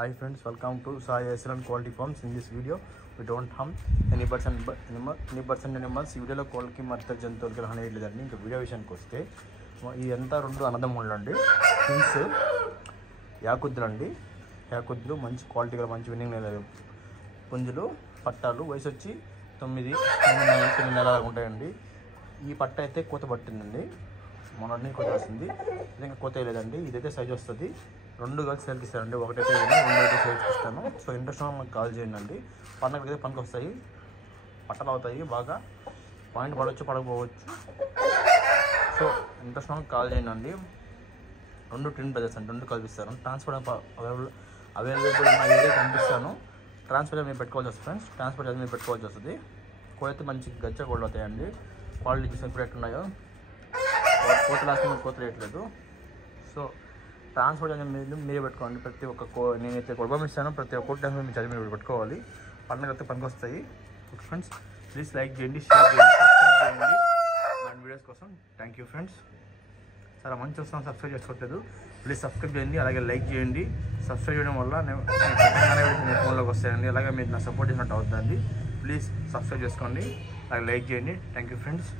Hi friends, welcome to Sai Excellent Quality Farms. In this video, we don't harm any birds and animals. ఈ వీడియోలో కోళ్ళకి మత జంతువులకి హాని లేదండి. ఇంకా వీడియో విషయానికి వస్తే ఈ అంతా రెండు అన్నదమ్ముళ్ళు అండి, ట్విన్స్ యాకుద్దులు యాకుద్దులు మంచి క్వాలిటీ గల మంచి విన్నింగ్ పుంజులు పట్టాలు. వయసు వచ్చి 9 నెలల ఉంటాయండి. ఈ పట్ట అయితే కోత పట్టిందండి, మొన్నటి కోత వస్తుంది. ఇంకా కోత లేదండి. ఇదైతే సైజ్ వస్తుంది. రెండు కలిసి సేల్కి ఇస్తానండి, ఒకటైతే రెండైతే సేల్కి ఇస్తాను. సో ఇంట్రెస్ట్ మనకు కాల్ చేయండి. పండగలకి అయితే పనికి వస్తాయి, పట్టలు అవుతాయి బాగా, పాయింట్ పడవచ్చు పడకపోవచ్చు. సో ఇంట్రెస్ట్ మనకు కాల్ చేయండి. రెండు ట్విన్ బ్రదర్స్ అండి, రెండు కల్పిస్తాను. ట్రాన్స్పోర్ట్ అవైలబుల్ ఉన్న ఏరియా పంపిస్తాను. ట్రాన్స్పోర్ట్ మీరు పెట్టుకోవాల్సి వస్తుంది ఫ్రెండ్స్, ట్రాన్స్పోర్ట్ అది మీరు పెట్టుకోవాల్సి వస్తుంది. కోత మంచి గచ్చ కోళ్ళు అవుతాయండి. క్వాలిటీ చూసిన ఇప్పుడు ఎట్లున్నాయో, కోత లాస్ట్ కోత రేయట్లేదు. సో ట్రాన్స్పోర్ట్ అనేది మీరే పెట్టుకోండి. ప్రతి ఒక్క నేనైతే కొడబం ఇస్తాను, ప్రతి ఒక్క ట్రాన్స్పోర్ట్ మీరు చదివి మీరు పెట్టుకోవాలి. పండుగ అయితే పనికి వస్తాయి. ఓకే ఫ్రెండ్స్, ప్లీజ్ లైక్ చేయండి, షేర్ చేయండి, సబ్స్క్రైబ్ చేయండి మన వీడియోస్ కోసం. Thank you friends. చాలా మంచి వస్తాను, సబ్స్క్రైబ్ చేసుకోవట్లేదు, ప్లీజ్ సబ్స్క్రైబ్ చేయండి, అలాగే లైక్ చేయండి. సబ్స్క్రైబ్ చేయడం వల్ల నేను ఫోన్లోకి వస్తాయండి, అలాగే మీరు నా సపోర్ట్ చేసినట్టు అవుతుందండి. ప్లీజ్ సబ్స్క్రైబ్ చేసుకోండి, అలాగే లైక్ చేయండి. Thank you friends.